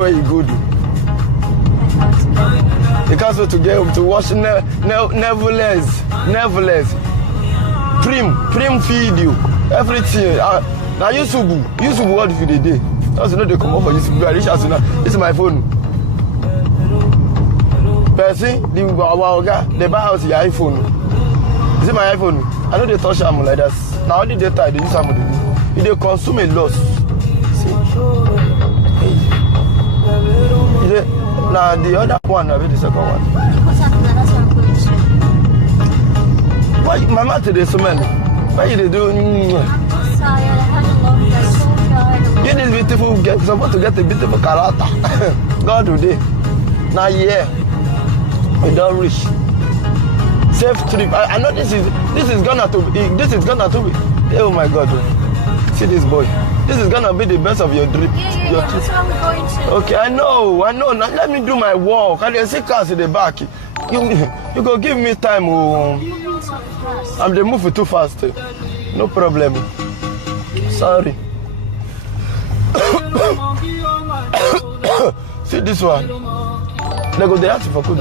where you go to? You can't wait to get home to watch Neverless. Prim feed you. Everything. Now YouTube what if you did? That's not the come up for YouTube. This is my phone. Person, the buy house your iPhone. Is it my iPhone? I know they touch them like that. Now only data they use them. They consume a lot. See? Now the other one, the second one. Why my mother they so many? Why you they do? You this beautiful girl supposed to get a beautiful character. God will do. Now yeah, we don't reach. Safe trip. I know this is gonna be. Oh my God! See this boy. This is gonna be the best of your trip. Yeah, that's where we're going to. Okay, I know. Now let me do my work. I can see cars in the back. You go give me time. Oh. I'm the moving too fast. No problem. Sorry. See this one. They go there for good.